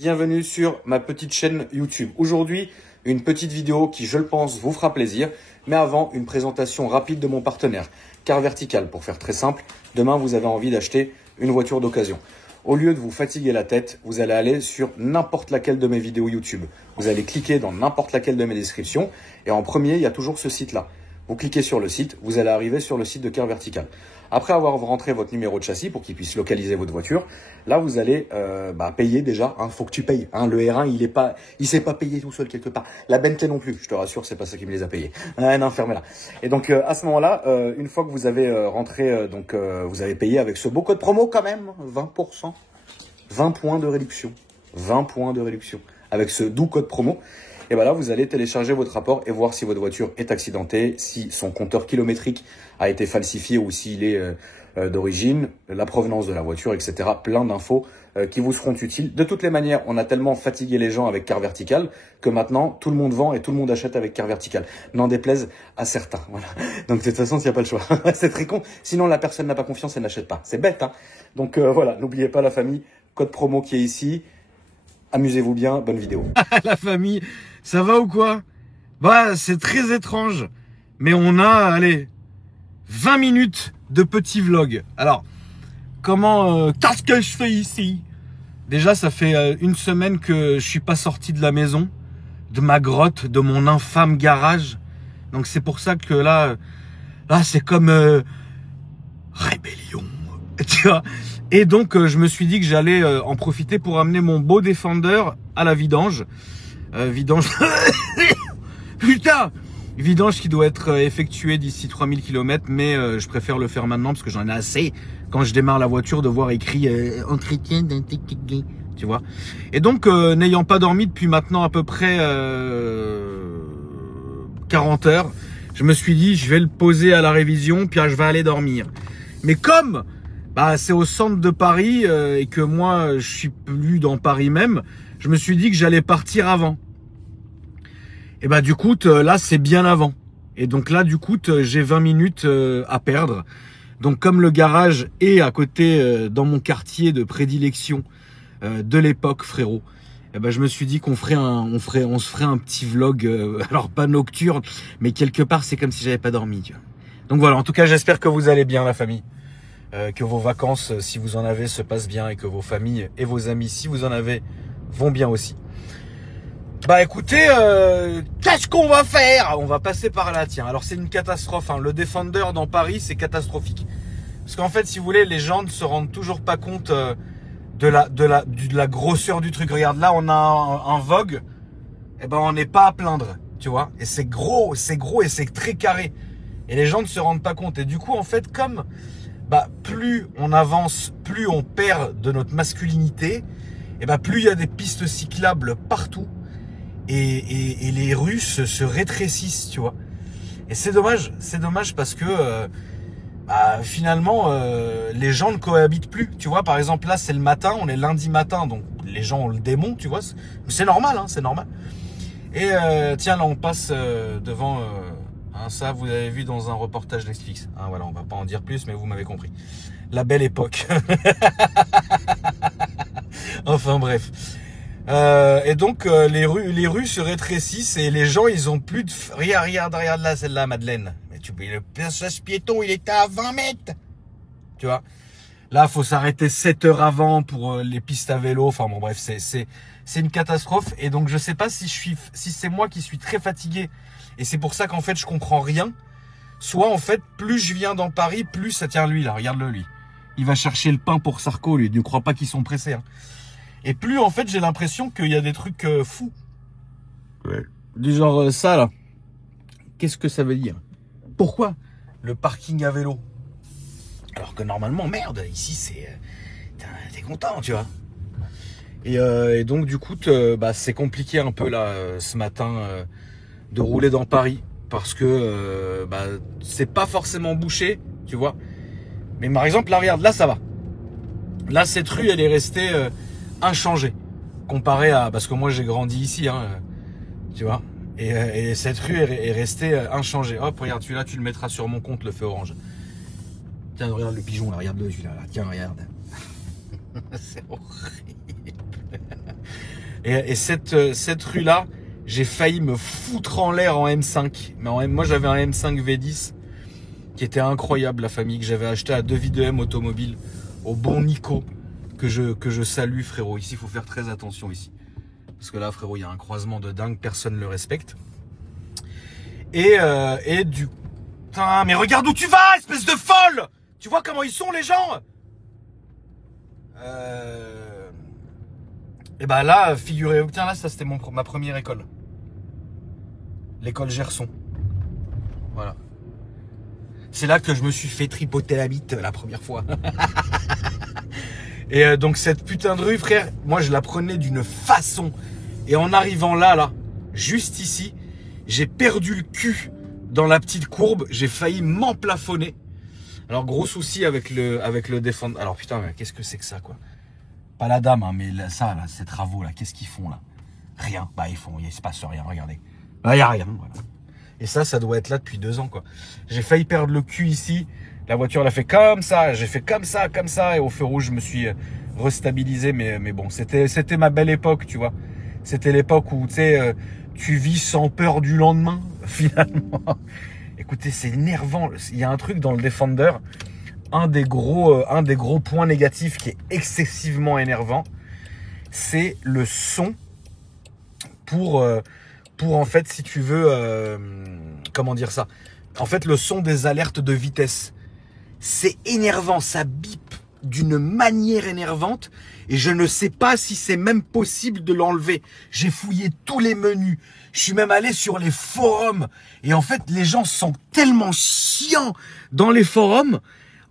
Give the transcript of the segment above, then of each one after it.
Bienvenue sur ma petite chaîne YouTube. Aujourd'hui, une petite vidéo qui, je le pense, vous fera plaisir. Mais avant, une présentation rapide de mon partenaire, Car Vertical. Pour faire très simple, demain, vous avez envie d'acheter une voiture d'occasion. Au lieu de vous fatiguer la tête, vous allez aller sur n'importe laquelle de mes vidéos YouTube. Vous allez cliquer dans n'importe laquelle de mes descriptions. Et en premier, il y a toujours ce site-là. Vous cliquez sur le site, vous allez arriver sur le site de Car Vertical. Après avoir rentré votre numéro de châssis pour qu'il puisse localiser votre voiture, là vous allez payer déjà. Faut que tu payes. Le R1 il s'est pas payé tout seul quelque part. La Bentley non plus. Je te rassure, c'est pas ça qui me les a payés. Non, fermez-la. Et donc à ce moment-là, une fois que vous avez rentré, vous avez payé avec ce beau code promo quand même, 20%, 20 points de réduction, 20 points de réduction avec ce doux code promo. Et là, vous allez télécharger votre rapport et voir si votre voiture est accidentée, si son compteur kilométrique a été falsifié ou s'il est d'origine, la provenance de la voiture, etc. Plein d'infos qui vous seront utiles. De toutes les manières, on a tellement fatigué les gens avec Car Vertical que maintenant, tout le monde vend et tout le monde achète avec Car Vertical. N'en déplaise à certains. Voilà. Donc, de toute façon, il n'y a pas le choix. C'est très con. Sinon, la personne n'a pas confiance et n'achète pas. C'est bête, hein. Donc, voilà. N'oubliez pas la famille. Code promo qui est ici. Amusez-vous bien. Bonne vidéo. La famille, ça va ou quoi? C'est très étrange. Mais on a, allez, 20 minutes de petit vlog. Alors, qu'est-ce que je fais ici? Déjà, ça fait une semaine que je suis pas sorti de la maison, de ma grotte, de mon infâme garage. Donc c'est pour ça que là c'est comme rébellion, tu vois. Et donc je me suis dit que j'allais en profiter pour amener mon beau Defender à la vidange. Vidange, putain, vidange qui doit être effectuée d'ici 3000 km, mais je préfère le faire maintenant parce que j'en ai assez quand je démarre la voiture de voir écrit entretien d'un TKG, tu vois. Et donc n'ayant pas dormi depuis maintenant à peu près 40 heures, je me suis dit je vais le poser à la révision puis je vais aller dormir. Mais comme c'est au centre de Paris et que moi je suis plus dans Paris même, je me suis dit que j'allais partir avant. Et du coup là c'est bien avant. Et donc là du coup j'ai 20 minutes à perdre. Donc comme le garage est à côté dans mon quartier de prédilection de l'époque, frérot, je me suis dit qu'on on se ferait un petit vlog, alors pas nocturne, mais quelque part c'est comme si j'avais pas dormi, tu vois. Donc voilà, en tout cas j'espère que vous allez bien la famille. Que vos vacances, si vous en avez, se passent bien et que vos familles et vos amis, si vous en avez, vont bien aussi. Écoutez, qu'est-ce qu'on va faire? On va passer par là, tiens. Alors c'est une catastrophe, hein. Le Defender dans Paris, c'est catastrophique. Parce qu'en fait, si vous voulez, les gens ne se rendent toujours pas compte de la grosseur du truc. Regarde, là, on a un Vogue. On n'est pas à plaindre, tu vois. Et c'est gros et c'est très carré. Et les gens ne se rendent pas compte. Et du coup, en fait, comme plus on avance, plus on perd de notre masculinité, plus il y a des pistes cyclables partout et les rues se rétrécissent, tu vois. Et c'est dommage parce que finalement les gens ne cohabitent plus, tu vois. Par exemple là c'est le matin, on est lundi matin, donc les gens ont le démon, tu vois. C'est normal, hein, c'est normal. Et tiens là on passe devant... ça, vous avez vu dans un reportage Netflix. Voilà, on va pas en dire plus, mais vous m'avez compris. La belle époque. Enfin bref. Et donc les rues se rétrécissent et les gens, ils ont plus de... Regarde là, celle-là, Madeleine. Mais le passage piéton, il était à 20 mètres. Tu vois. Là, faut s'arrêter 7 heures avant pour les pistes à vélo. Enfin bon, bref, c'est une catastrophe. Et donc, je sais pas si c'est moi qui suis très fatigué. Et c'est pour ça qu'en fait, je comprends rien. Soit, en fait, plus je viens dans Paris, plus ça tient lui, là. Regarde-le, lui. Il va chercher le pain pour Sarko, lui. Ne crois pas qu'ils sont pressés, hein. Et plus, en fait, j'ai l'impression qu'il y a des trucs fous. Ouais. Du genre, ça, là. Qu'est-ce que ça veut dire? Pourquoi le parking à vélo? Alors que normalement, merde, ici, t'es content, tu vois. Et donc, du coup, c'est compliqué un peu, là, ce matin... de rouler dans Paris parce que c'est pas forcément bouché, tu vois. Mais par exemple, là, regarde, là, ça va. Là, cette rue, elle est restée inchangée comparée à... Parce que moi, j'ai grandi ici, hein, tu vois. Et cette rue est restée inchangée. Hop, regarde, celui-là, tu le mettras sur mon compte, le feu orange. Tiens, regarde le pigeon, là, regarde-le, celui-là. Tiens, regarde. C'est horrible. Et cette rue-là, j'ai failli me foutre en l'air en M5. Mais moi, j'avais un M5 V10 qui était incroyable, la famille, que j'avais acheté à 2V2M Automobile, au bon Nico, que je salue, frérot. Ici, il faut faire très attention, ici. Parce que là, frérot, il y a un croisement de dingue, personne ne le respecte. Et du... Putain, mais regarde où tu vas, espèce de folle! Tu vois comment ils sont, les gens? Et bah là, figurez-vous, tiens là, ça c'était ma première école. L'école Gerson. Voilà. C'est là que je me suis fait tripoter la bite la première fois. Et donc cette putain de rue, frère, moi je la prenais d'une façon. Et en arrivant là, juste ici, j'ai perdu le cul dans la petite courbe. J'ai failli m'emplafonner. Alors gros souci avec le défendre. Alors putain, mais qu'est-ce que c'est que ça, quoi? Pas la dame, hein, mais là, ces travaux là, qu'est-ce qu'ils font là? Rien. Bah il se passe rien, regardez. Bah y a rien, voilà. Et ça doit être là depuis 2 ans, quoi. J'ai failli perdre le cul ici. La voiture l'a fait comme ça. J'ai fait comme ça. Et au feu rouge, je me suis restabilisé. Mais bon, c'était ma belle époque, tu vois. C'était l'époque où, tu sais, tu vis sans peur du lendemain, finalement. Écoutez, c'est énervant. Il y a un truc dans le Defender. Un des gros points négatifs qui est excessivement énervant, c'est le son pour en fait, si tu veux, comment dire ça, en fait, le son des alertes de vitesse, c'est énervant, ça bip d'une manière énervante et je ne sais pas si c'est même possible de l'enlever. J'ai fouillé tous les menus, je suis même allé sur les forums et en fait, les gens sont tellement chiants dans les forums.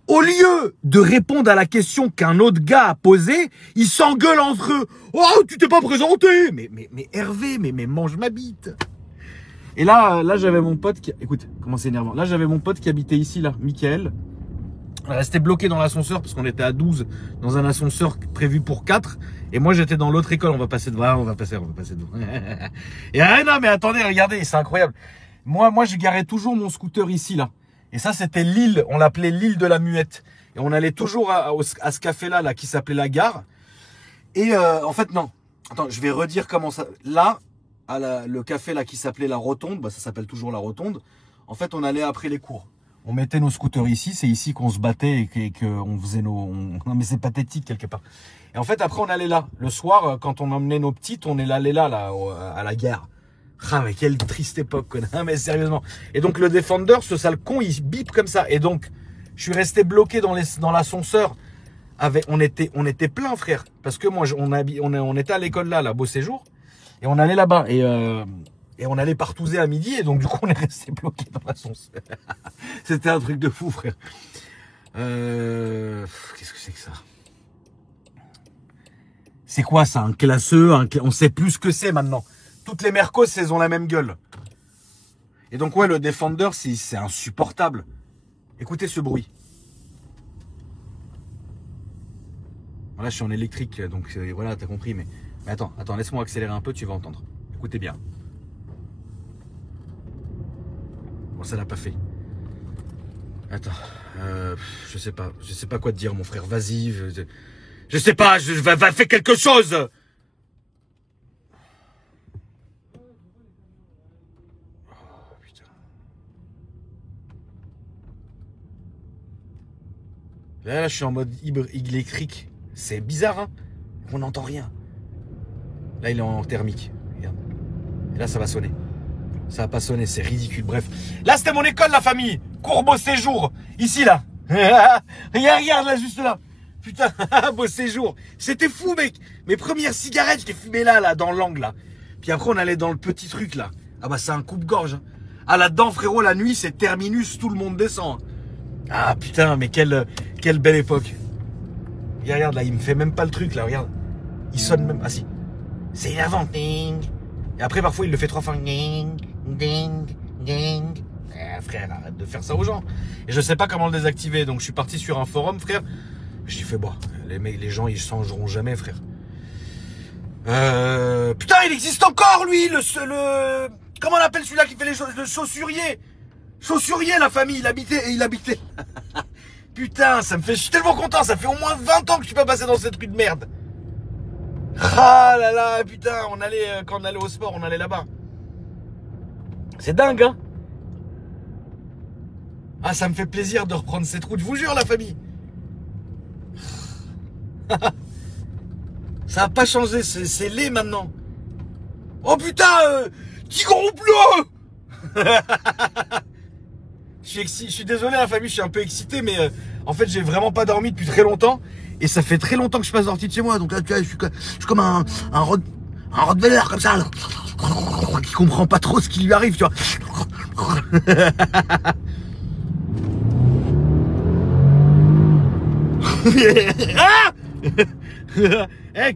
Au lieu de répondre à la question qu'un autre gars a posée, ils s'engueulent entre eux. Oh, tu t'es pas présenté. Mais Hervé, mais mange ma bite. Et là j'avais mon pote qui... Écoute, comment c'est énervant. Là, j'avais mon pote qui habitait ici, là, Michael. On est resté bloqué dans l'ascenseur parce qu'on était à 12 dans un ascenseur prévu pour 4. Et moi, j'étais dans l'autre école. On va passer devant. On va passer devant. Et non, mais attendez, regardez, c'est incroyable. Moi, je garais toujours mon scooter ici, là. Et ça, c'était l'île, on l'appelait l'île de la Muette. Et on allait toujours à ce café-là, là, qui s'appelait la Gare. Et en fait, non. Attends, je vais redire comment ça... Là, le café là qui s'appelait la Rotonde, bah, ça s'appelle toujours la Rotonde. En fait, on allait après les cours. On mettait nos scooters ici, c'est ici qu'on se battait et qu'on faisait Non, mais c'est pathétique quelque part. Et en fait, après, on allait là. Le soir, quand on emmenait nos petites, on est allé là, à la gare. Ah mais quelle triste époque, quoi. Ah mais sérieusement. Et donc le Defender, ce sale con, il bip comme ça. Et donc, je suis resté bloqué dans l'ascenseur. On était plein, frère. Parce que moi, on était à l'école là, Beau Séjour. Et on allait là-bas. Et on allait partouzer à midi. Et donc, du coup, on est resté bloqué dans l'ascenseur. C'était un truc de fou, frère. Qu'est-ce que c'est que ça? C'est quoi ça? Un classeux? On sait plus ce que c'est maintenant. Toutes les Mercos, elles ont la même gueule. Et donc, ouais, le Defender, c'est insupportable. Écoutez ce bruit. Voilà, je suis en électrique, donc voilà, t'as compris. Mais attends, laisse-moi accélérer un peu, tu vas entendre. Écoutez bien. Bon, ça l'a pas fait. Attends, je sais pas quoi te dire, mon frère. Vas-y, je sais pas, va faire quelque chose. Là, je suis en mode électrique. C'est bizarre, hein? On n'entend rien. Là, il est en thermique. Regarde. Et là, ça va sonner. Ça va pas sonner, c'est ridicule. Bref. Là, c'était mon école, la famille. Cours Beau Séjour. Ici, là. Regarde, là, juste là. Putain, Beau Séjour. C'était fou, mec. Mes premières cigarettes, je les fumais là, dans l'angle, là. Puis après, on allait dans le petit truc, là. Ah bah, c'est un coupe-gorge. Hein. Ah, là-dedans, frérot, la nuit, c'est terminus, tout le monde descend. Ah, putain, mais quelle belle époque. Et regarde, là, il me fait même pas le truc, là, regarde. Il sonne même... Ah, si. C'est énervant. Ding. Et après, parfois, il le fait 3 fois. Ding, ding, ding. Frère, arrête de faire ça aux gens. Et je sais pas comment le désactiver. Donc, je suis parti sur un forum, frère. J'ai fait, bon, les gens, ils changeront jamais, frère. Putain, il existe encore, lui, le... Comment on appelle celui-là qui fait les choses? Le chaussurier. Chaussurier, la famille, il habitait. Putain, je suis tellement content, ça fait au moins 20 ans que je suis pas passé dans cette rue de merde. Ah là là, putain, quand on allait au sport, on allait là-bas. C'est dingue, hein? Ah, ça me fait plaisir de reprendre cette route, je vous jure, la famille. Ça a pas changé, c'est laid maintenant. Oh putain, Tigron bleu. Je suis désolé, la famille, je suis un peu excité, mais en fait, j'ai vraiment pas dormi depuis très longtemps. Et ça fait très longtemps que je passe sorti de chez moi. Donc là, tu vois, je suis comme un Rottweiler comme ça, là, qui comprend pas trop ce qui lui arrive, tu vois. Ah.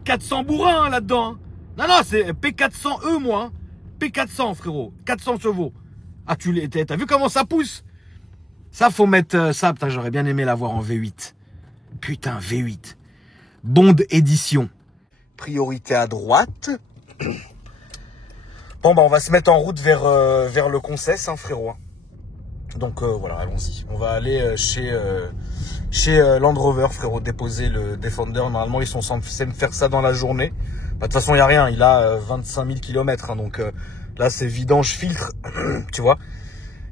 400 bourrins hein, là-dedans. Hein. Non, c'est P400E, moi. Hein. P400, frérot. 400 chevaux. Ah, t'as vu comment ça pousse? Ça, faut mettre ça. Putain, j'aurais bien aimé l'avoir en V8. Putain, V8. Bond édition. Priorité à droite. Bon, bah, on va se mettre en route vers le Concesse, hein, frérot. Donc, voilà, allons-y. On va aller chez Land Rover, frérot, déposer le Defender. Normalement, ils sont censés me faire ça dans la journée. Bah, de toute façon, il n'y a rien. Il a 25 000 km. Hein, donc, là, c'est vidange filtre, tu vois.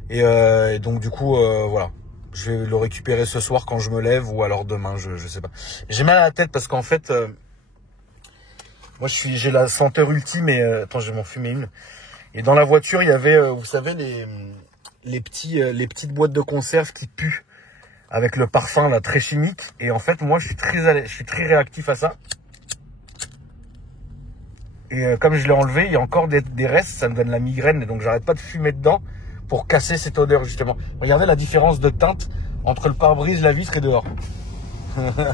Et donc, du coup, voilà. Je vais le récupérer ce soir quand je me lève ou alors demain, je sais pas. J'ai mal à la tête parce qu'en fait, moi, j'ai la senteur ultime et... attends, je vais m'en fumer une. Et dans la voiture, il y avait, vous savez, les petites boîtes de conserve qui puent avec le parfum là très chimique. Et en fait, moi, je suis très réactif à ça. Et comme je l'ai enlevé, il y a encore des restes, ça me donne la migraine. Et donc, j'arrête pas de fumer dedans pour casser cette odeur, justement. Regardez la différence de teinte entre le pare-brise, la vitre et dehors.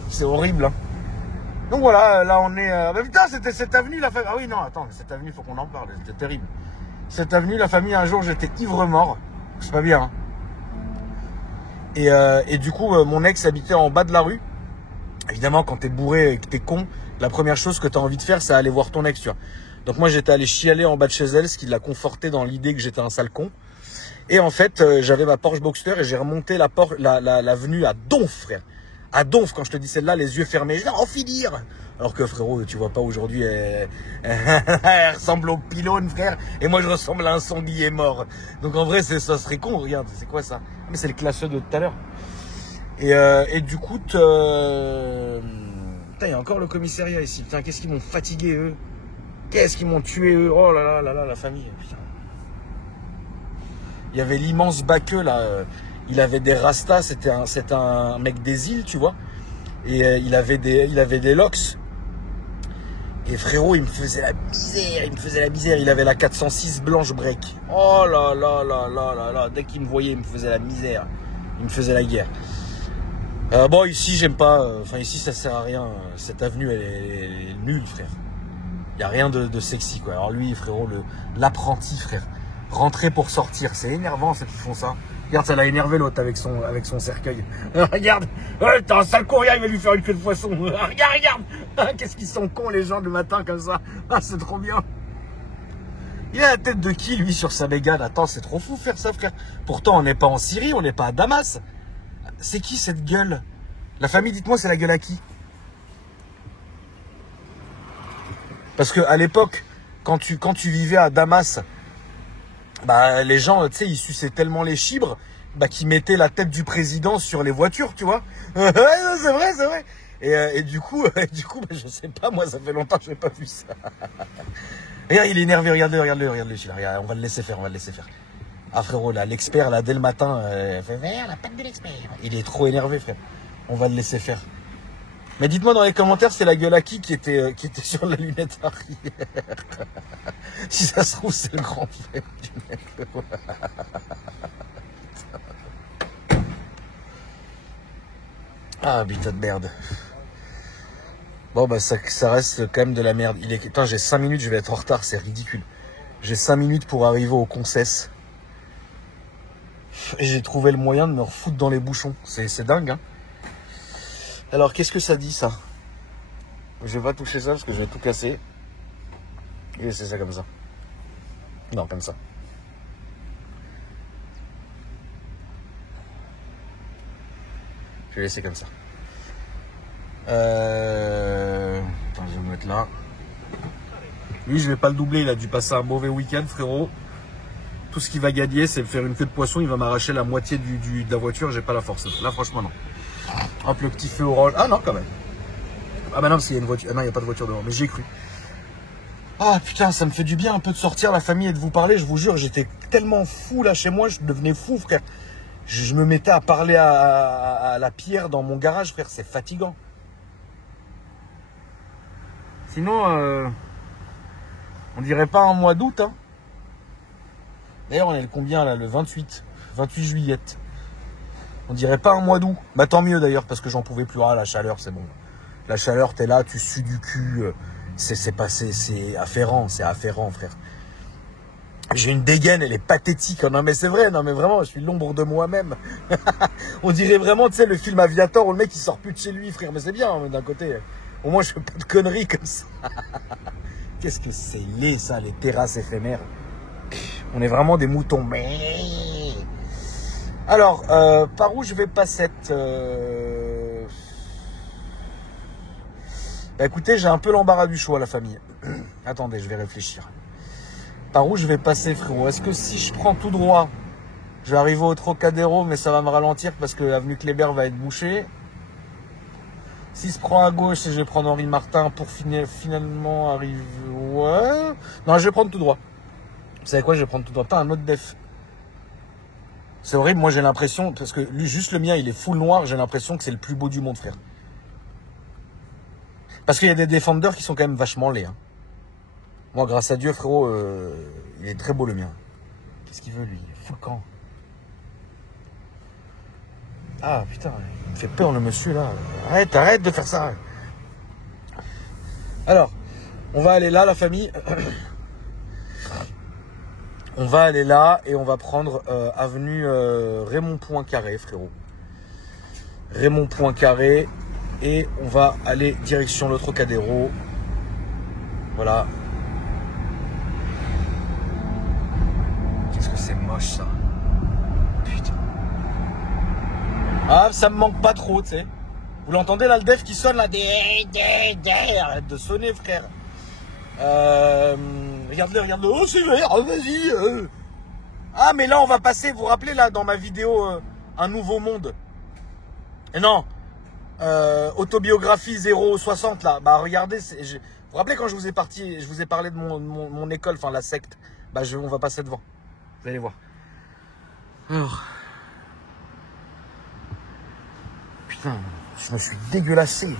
C'est horrible, hein. Donc voilà, là, on est... Mais putain, c'était cette avenue, la famille... Ah oui, non, attends, cette avenue, il faut qu'on en parle. C'était terrible. Cette avenue, la famille, un jour, j'étais ivre-mort. C'est pas bien, hein. Et du coup, mon ex habitait en bas de la rue. Évidemment, quand t'es bourré et que t'es con, la première chose que t'as envie de faire, c'est aller voir ton ex, tu vois. Donc moi, j'étais allé chialer en bas de chez elle, ce qui l'a conforté dans l'idée que j'étais un sale con. Et en fait, j'avais ma Porsche Boxster et j'ai remonté l'avenue à Donf, frère. À Donf, quand je te dis celle-là, les yeux fermés, je dis, en finir. Alors que frérot, tu vois pas aujourd'hui, elle ressemble au pylône, frère. Et moi, je ressemble à un sanglier mort. Donc en vrai, ça serait con, regarde, c'est quoi ça? Mais c'est le classeux de tout à l'heure. Et du coup, putain, il y a encore le commissariat ici. Putain, qu'est-ce qu'ils m'ont fatigué, eux. Qu'est-ce qu'ils m'ont tué, eux. Oh là là, la famille, putain. Il y avait l'immense Baqueux, là. Il avait des rastas, c'était un mec des îles, tu vois. Et il avait des locks. Et frérot, il me faisait la misère, Il avait la 406 blanche break. Oh là là là là là là. Dès qu'il me voyait, il me faisait la misère. Il me faisait la guerre. Bon, ici, j'aime pas. Enfin, ici, ça sert à rien. Cette avenue, elle est nulle, frère. Il n'y a rien de sexy, quoi. Alors lui, frérot, l'apprenti, frère. Rentrer pour sortir. C'est énervant, ceux qui font ça. Regarde, ça l'a énervé l'autre avec son cercueil. Regarde, t'as un sale con, il va lui faire une queue de poisson. Regarde. Qu'est-ce qu'ils sont cons les gens le matin comme ça. Ah, c'est trop bien. Il a la tête de qui, lui, sur sa bégane? Attends, c'est trop fou faire ça, frère. Pourtant, on n'est pas en Syrie, on n'est pas à Damas. C'est qui cette gueule? La famille, dites-moi, c'est la gueule à qui? Parce que à l'époque, quand tu vivais à Damas, bah les gens, tu sais, ils suçaient tellement les chibres, bah qu'ils mettaient la tête du président sur les voitures, tu vois. Ouais, c'est vrai. Et du coup, bah, je sais pas, moi, ça fait longtemps que je n'ai pas vu ça. Regarde, il est énervé, regarde-le, celui-là. On va le laisser faire. Ah frérot, là, l'expert, là, dès le matin, fait vers la patte de l'expert. Il est trop énervé, frère. On va le laisser faire. Mais dites-moi dans les commentaires, c'est la gueule à qui était sur la lunette arrière. Si ça se trouve, c'est le grand frère du mec. Ah, putain de merde. Bon, bah, ça reste quand même de la merde. Putain, j'ai 5 minutes, je vais être en retard, c'est ridicule. J'ai 5 minutes pour arriver au Concesse. Et j'ai trouvé le moyen de me refoutre dans les bouchons. C'est dingue, hein. Alors, qu'est-ce que ça dit, ça? Je vais pas toucher ça parce que je vais tout casser. Je vais laisser ça comme ça. Non, comme ça. Je vais laisser comme ça. Attends, je vais me mettre là. Lui, je vais pas le doubler. Il a dû passer un mauvais week-end, frérot. Tout ce qu'il va gagner, c'est faire une queue de poisson. Il va m'arracher la moitié de la voiture. J'ai pas la force. Là, franchement, non. Hop, le petit feu orange. Ah non, quand même. Ah bah non, parce qu'il y a une voiture. Ah non, il n'y a pas de voiture devant. Mais j'y ai cru. Ah putain, ça me fait du bien un peu de sortir la famille et de vous parler. Je vous jure, j'étais tellement fou là chez moi. Je devenais fou, frère. Je me mettais à parler à la pierre dans mon garage, frère. C'est fatigant. Sinon, on dirait pas un mois d'août, hein. D'ailleurs, on est le combien là? Le 28 juillet. On dirait pas un mois d'août. Bah tant mieux d'ailleurs, parce que j'en pouvais plus. Ah, la chaleur, c'est bon. La chaleur, t'es là, tu sues du cul. C'est afférent, frère. J'ai une dégaine, elle est pathétique. Non mais c'est vrai, non mais vraiment, je suis l'ombre de moi-même. On dirait vraiment, tu sais, le film Aviator où le mec il sort plus de chez lui, frère. Mais c'est bien, hein, d'un côté. Au moins je fais pas de conneries comme ça. Qu'est-ce que c'est laid ça, les terrasses éphémères. On est vraiment des moutons. Mais alors, par où je vais pas cette... Bah écoutez, j'ai un peu l'embarras du choix, la famille. Attendez, je vais réfléchir. Par où je vais passer, frérot? Est-ce que si je prends tout droit, je vais arriver au Trocadéro, mais ça va me ralentir parce que l'avenue Kléber va être bouchée. Si je prends à gauche, je vais prendre Henri Martin pour finalement arriver... Ouais. Non, je vais prendre tout droit. Vous savez quoi? Je vais prendre tout droit. Pas un autre def. C'est horrible, moi j'ai l'impression, parce que lui, juste le mien, il est full noir, j'ai l'impression que c'est le plus beau du monde, frère. Parce qu'il y a des défendeurs qui sont quand même vachement laids. Hein. Moi, grâce à Dieu, frérot, il est très beau le mien. Qu'est-ce qu'il veut, lui? Il est fou le camp. Ah, putain, il me fait peur, le monsieur, là. Arrête de faire ça. Alors, on va aller là, la famille. On va aller là et on va prendre avenue Raymond Poincaré, frérot. Raymond Poincaré. Et on va aller direction le Trocadéro. Voilà. Qu'est-ce que c'est moche ça. Putain. Ah, ça me manque pas trop, tu sais. Vous l'entendez là, le def qui sonne là. Arrête de sonner, frère. Regarde-le. Oh, c'est vert, vas-y. Ah, mais là, on va passer, vous vous rappelez là, dans ma vidéo Un Nouveau Monde. Et non. Autobiographie 060 là, bah regardez, vous vous rappelez quand je vous ai parlé de mon école, enfin la secte, bah on va passer devant, vous allez voir. Alors, putain, je me suis dégueulassé.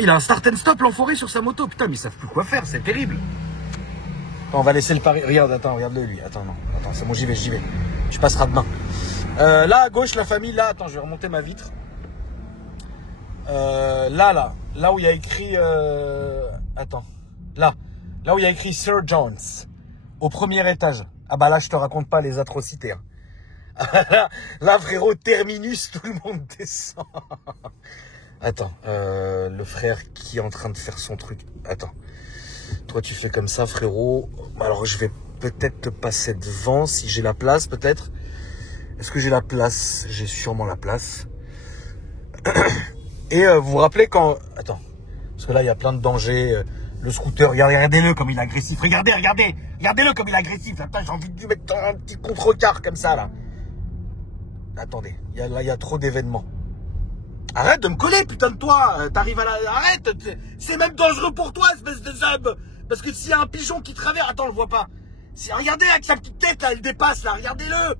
Il a un start and stop l'enfoiré sur sa moto, putain mais ils savent plus quoi faire, c'est terrible. On va laisser le pari, regarde-le lui, attends c'est bon, j'y vais, tu passeras demain. Là à gauche la famille, là, attends, je vais remonter ma vitre. Là où il y a écrit, attends, là où il y a écrit Sir John's, au premier étage. Ah bah là je te raconte pas les atrocités. Hein. Là frérot, terminus, tout le monde descend. Attends, le frère qui est en train de faire son truc. Attends, toi tu fais comme ça frérot. Alors je vais peut-être te passer devant si j'ai la place peut-être. Est-ce que j'ai la place? J'ai sûrement la place. Et vous vous rappelez quand... Attends. Parce que là, il y a plein de dangers. Le scooter, regardez-le comme il est agressif. Regardez-le comme il est agressif. Attends, j'ai envie de lui mettre un petit contre-car comme ça, là. Attendez. Là, il y a trop d'événements. Arrête de me coller, putain de toi. T'arrives à la... Arrête. C'est même dangereux pour toi, espèce de zub. Parce que s'il y a un pigeon qui traverse... Attends, on le voit pas. Regardez, avec sa petite tête, là, elle dépasse, là. Regardez-le.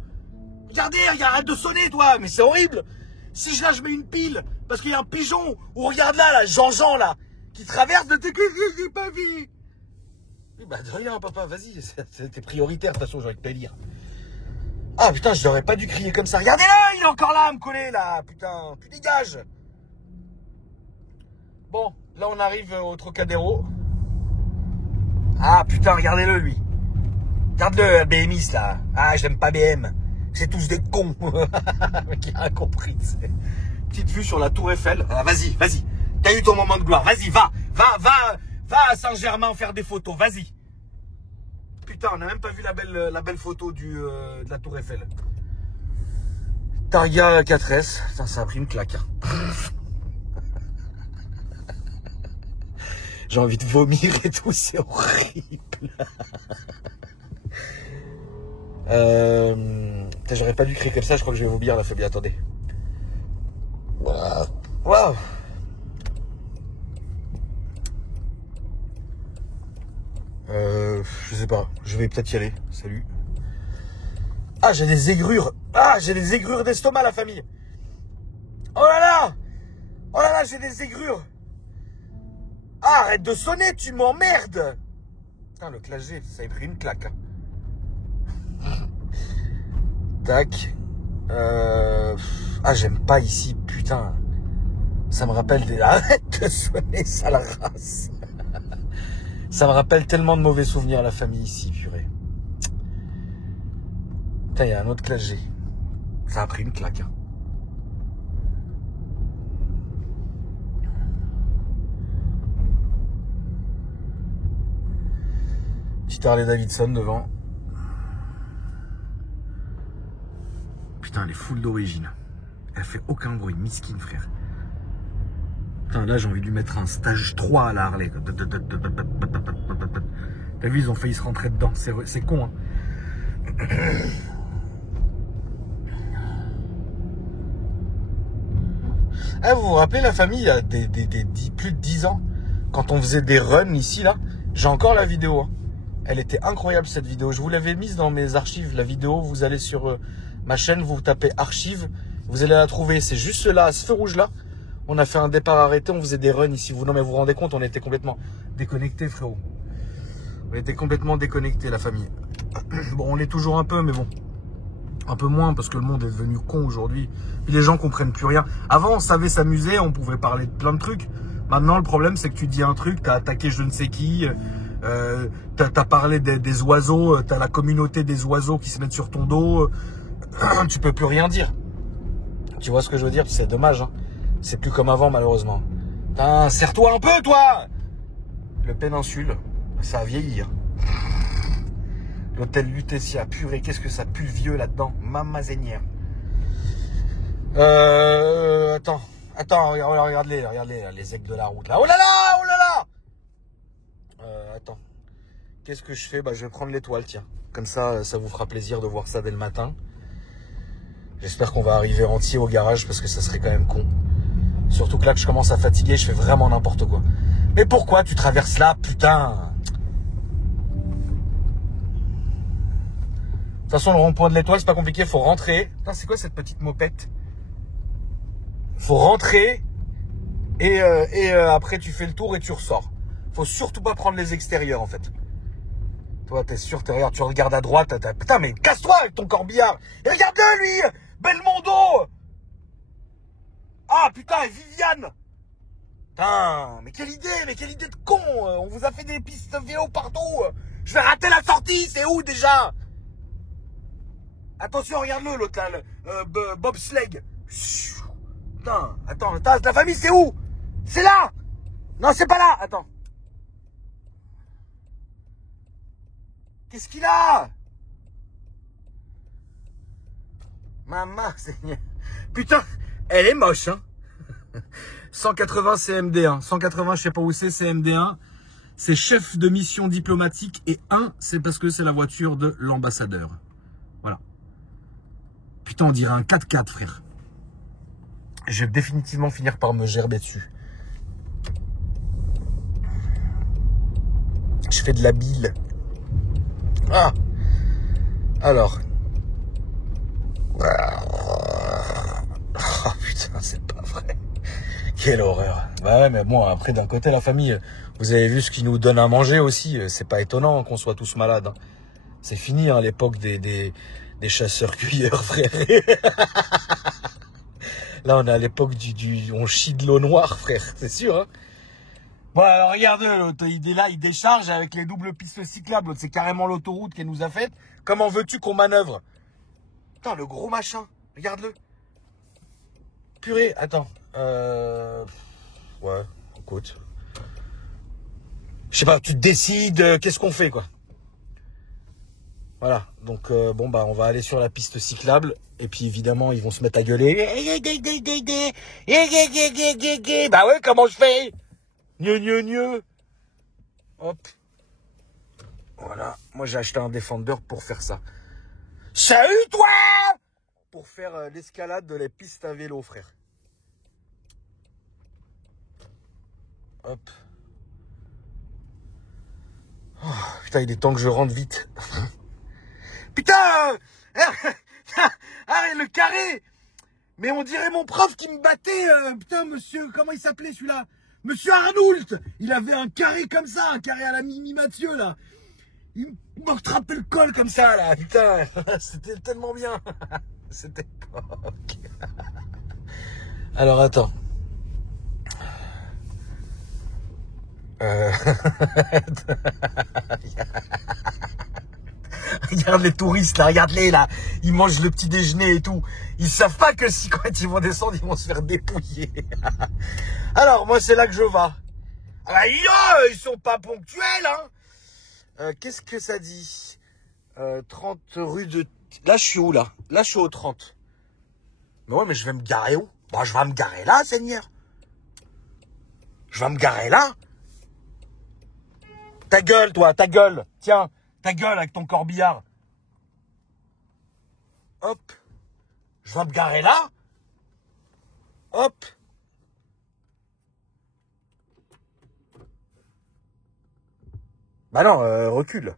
Regardez, arrête de sonner, toi, mais c'est horrible. Si je mets une pile, parce qu'il y a un pigeon, ou regarde là, Jean-Jean, là, qui traverse de tes cuisses, j'ai pas vu. Oui, bah, de rien, papa, vas-y, c'était prioritaire, de toute façon, j'ai envie de te lire. Ah, putain, je n'aurais pas dû crier comme ça. Regardez-le, il est encore là à me coller, là, putain, tu dégages. Bon, là, on arrive au Trocadéro. Ah, putain, regardez-le, lui. Regarde-le, BMX, là. Ah, j'aime pas BM. C'est tous des cons. Mais qui a compris, t'sais. Petite vue sur la Tour Eiffel. Ah, vas-y. T'as eu ton moment de gloire. Vas-y, va à Saint-Germain faire des photos. Vas-y. Putain, on n'a même pas vu la belle photo de la Tour Eiffel. Targa 4S. Putain, ça a pris une claque. Hein. J'ai envie de vomir et tout, c'est horrible. J'aurais pas dû crier comme ça, je crois que je vais vomir la Fabien, attendez. Waouh. Je sais pas, je vais peut-être y aller. Salut. Ah, j'ai des aigrures. Ah, j'ai des aigrures d'estomac, la famille. Oh là là. Oh là là, j'ai des aigrures. Ah, arrête de sonner, tu m'emmerdes. Putain, le clash G, ça a pris une claque. Hein. Tac. Ah, j'aime pas ici, putain. Ça me rappelle des... Arrête de sonner, sale race. Ça me rappelle tellement de mauvais souvenirs, la famille ici, purée. Putain, il y a un autre clash G. Ça a pris une claque. Hein. Petite Harley Davidson devant. Putain, elle est full d'origine. Elle fait aucun bruit, miskin, frère. Putain, là, j'ai envie de lui mettre un stage 3 à la Harley. T'as vu, ils ont failli se rentrer dedans. C'est con, hein. Ah, vous vous rappelez, la famille, il y a plus de 10 ans, quand on faisait des runs ici, là, j'ai encore la vidéo. Hein. Elle était incroyable, cette vidéo. Je vous l'avais mise dans mes archives, la vidéo. Vous allez sur ma chaîne, vous tapez archives. Vous allez la trouver. C'est juste là, à ce feu rouge-là. On a fait un départ arrêté, on faisait des runs ici. Non, mais vous vous rendez compte, on était complètement déconnectés, frérot. On était complètement déconnectés, la famille. Bon, on l'est toujours un peu, mais bon. Un peu moins, parce que le monde est devenu con aujourd'hui. Puis les gens comprennent plus rien. Avant, on savait s'amuser, on pouvait parler de plein de trucs. Maintenant, le problème, c'est que tu dis un truc, t'as attaqué je ne sais qui, t'as parlé des oiseaux, t'as la communauté des oiseaux qui se mettent sur ton dos. Tu peux plus rien dire. Tu vois ce que je veux dire? C'est dommage, hein. C'est plus comme avant, malheureusement. Putain, serre-toi un peu, toi! Le Péninsule, ça a vieilli. Hein. L'hôtel Lutetia, purée, qu'est-ce que ça pue le vieux là-dedans. Mamma zénière. Attends, regarde-les, les aigles de la route, là. Oh là là! Attends. Qu'est-ce que je fais? Bah, je vais prendre l'étoile, tiens. Comme ça, ça vous fera plaisir de voir ça dès le matin. J'espère qu'on va arriver entier au garage, parce que ça serait quand même con. Surtout que là que je commence à fatiguer, je fais vraiment n'importe quoi. Mais pourquoi tu traverses là, putain? De toute façon, le rond-point de l'étoile, c'est pas compliqué, faut rentrer. Putain, c'est quoi cette petite mopette? Faut rentrer et après tu fais le tour et tu ressors. Faut surtout pas prendre les extérieurs en fait. Toi, t'es sûr, tu regardes à droite, putain, mais casse-toi avec ton corbillard. Et regarde-le, lui, Belmondo. Ah, putain, et Viviane. Putain, mais quelle idée de con. On vous a fait des pistes vélo partout. Je vais rater la sortie, c'est où déjà? Attention, regarde-le, l'autre là, bobsleigh. Putain, attends, la famille, c'est où? C'est là. Non, c'est pas là, attends. Qu'est-ce qu'il a? Maman, c'est... Putain, elle est moche, hein. 180 CMD1. 180, je sais pas où c'est, CMD1. C'est chef de mission diplomatique. Et 1, c'est parce que c'est la voiture de l'ambassadeur. Voilà. Putain, on dirait un 4x4, frère. Je vais définitivement finir par me gerber dessus. Je fais de la bile. Ah. Alors. Oh putain, c'est pas vrai. Quelle horreur. Bah ouais, mais bon, après, d'un côté, la famille, vous avez vu ce qu'ils nous donnent à manger aussi. C'est pas étonnant qu'on soit tous malades. Hein. C'est fini, hein, l'époque des chasseurs-cueilleurs, frère. Là, on est à l'époque on chie de l'eau noire, frère. C'est sûr, hein. Bon, alors, regarde, l'autre, il est là, il décharge avec les doubles pistes cyclables. C'est carrément l'autoroute qu'elle nous a faite. Comment veux-tu qu'on manœuvre? Putain, le gros machin. Regarde-le. Purée, attends. Ouais, écoute. Je sais pas, tu te décides, qu'est-ce qu'on fait, quoi. Voilà, donc bon, bah, on va aller sur la piste cyclable. Et puis, évidemment, ils vont se mettre à gueuler. Bah ouais, comment je fais? Gneu. Hop. Voilà. Moi, j'ai acheté un Defender pour faire ça. Salut, toi! Pour faire l'escalade de la piste à vélo, frère. Hop. Oh, putain, il est temps que je rentre vite. Putain! Arrête le carré! Mais on dirait mon prof qui me battait. Putain, monsieur, comment il s'appelait celui-là? Monsieur Arnoult! Il avait un carré comme ça, un carré à la Mimi Mathieu, là. Il m'a rattrapé le col comme ça, là. Putain, c'était tellement bien. C'était époque. Alors, attends. Regarde les touristes là, regarde-les là, ils mangent le petit déjeuner et tout. Ils savent pas que si quand ils vont descendre, ils vont se faire dépouiller. Alors moi c'est là que je vais. Ah bah, ils sont pas ponctuels hein. Qu'est-ce que ça dit 30 rue de... Là je suis où là? Là je suis au 30. Mais ouais mais je vais me garer où? Bah je vais me garer là Seigneur. Je vais me garer là. Ta gueule toi, ta gueule. Tiens. Ta gueule avec ton corbillard. Hop. Je vais me garer là. Hop. Bah non, recule.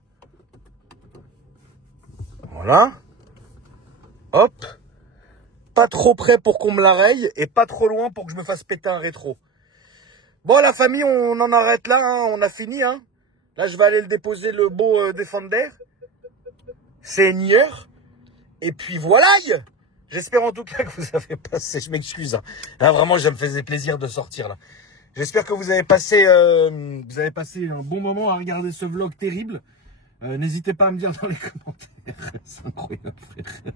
Voilà. Hop. Pas trop près pour qu'on me la raye et pas trop loin pour que je me fasse péter un rétro. Bon la famille, on en arrête là, hein. On a fini. Hein. Là je vais aller le déposer le beau Defender. Seigneur. Et puis voilà. J'espère en tout cas que vous avez passé, je m'excuse. Hein. Là vraiment, ça me faisait plaisir de sortir là. J'espère que vous avez passé un bon moment à regarder ce vlog terrible. N'hésitez pas à me dire dans les commentaires. C'est incroyable, frère.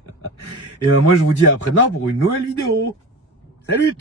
Et moi, je vous dis à après-demain pour une nouvelle vidéo. Salut!